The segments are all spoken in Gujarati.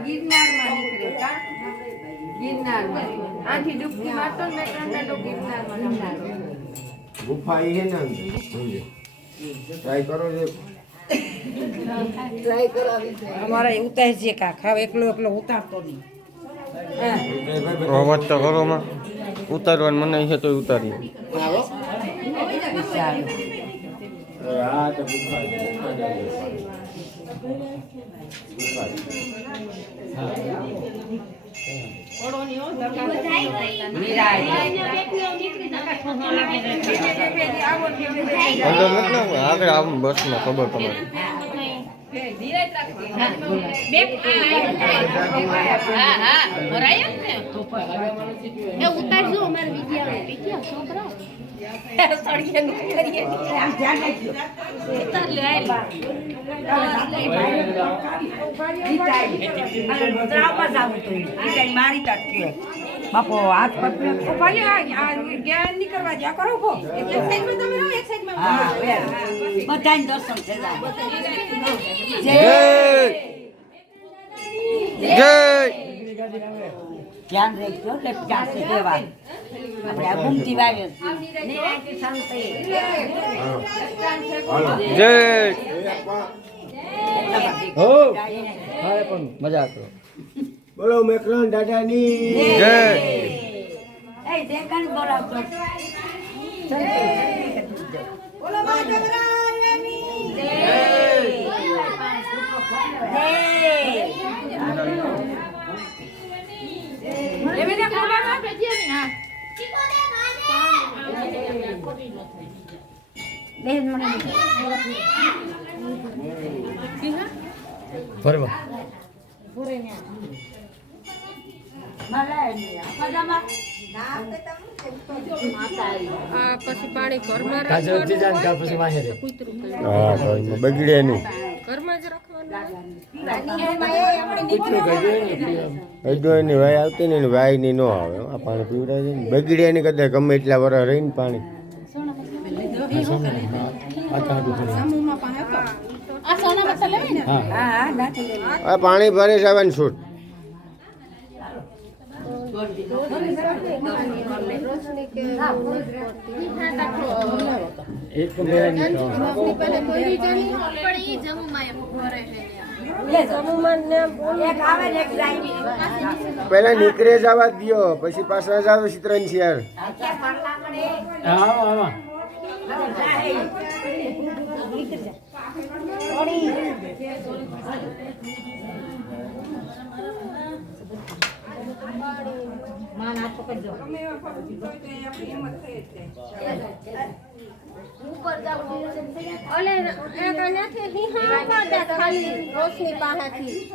ગિરનારમાં નીકળે કા ગિરનારમાં આથી ડૂબકી મારતો ને ગિરનારમાં ગુફા એ ને ટ્રાય કરો છો ટ્રાય કરાવી અમારે ઉતાર છે કા ખાવ એકલો ઉતારતો નહીં અવાજ તો કરો માં ઉતારવાનું મને છે તો ઉતારીએ હા તો ગુફા આગળ આવું બસ માં ખબર તમારી ઉતારજો અમારે વિદ્યા છોકરા બાપો હાથ જ્ઞાન ની કરવા જ્યાં કરો બધાને દર્શન થઈ જય જય ધ્યાન રાખજો એટલે ચારસે દેવા આપણે આ ગુમતી વાગે જય મજા કરો બોલો મેકરન દાદાની જય એ દેખાન બોલાવતો બોલો માધવરાયની જય પછી પાણી ઘરમાં બગડે નહીં ઘરમાં જ ની વાય આવતી ને વાય ની ન આવે આ પાણી પીવડાય છે બગડે ની કદાચ ગમે એટલા વર્ષ રહીને પાણી આ પાણી ભરે છે આવે ને છૂટ પેલા નીકળે જવા દો પછી પાછા જાવ ત્રણ ચાર રોશની પાસેથી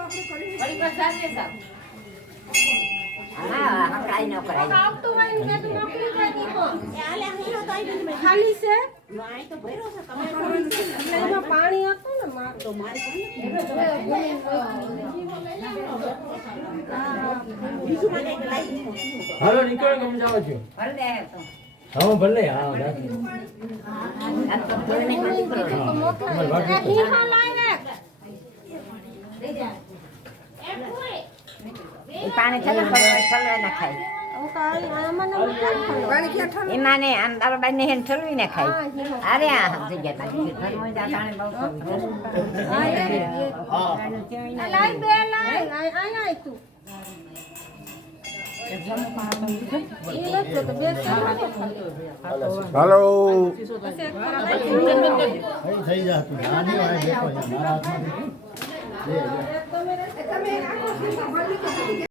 ખાલી છે પાણી હતું ને હાલો નીકળો કેમ જાવ છો હા ભલે હા પાણી ઠલવા ના ખાય એમાંને આમ તારો બાઈ ને ઠલવી ને ખાય અરે આ જગ્યા હાલો થઈ જા તું નાની વાળા દેખો મારા હાથમાં